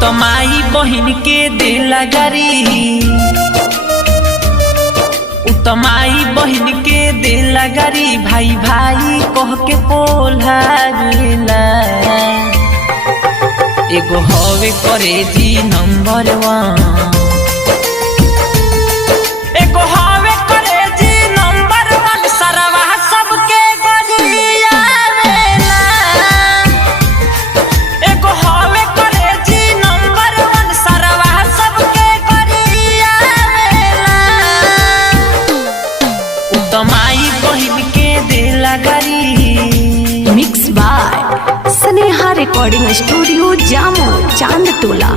तो माई बहिन के दिला गारी, तो माई बहिन के दिला गारी, भाई भाई कह के पोल्हारेला। एगो हवे करे जी नंबर 1, एगो हवे करे जी नंबर 1, सरवा सबके गरियावेला। एगो हवे करे जी नंबर 1, सरवा सबके गरियावेला। तो माई बहिन के दिला गारी। Mix by Sneha recording studio Jamo Chand टोला।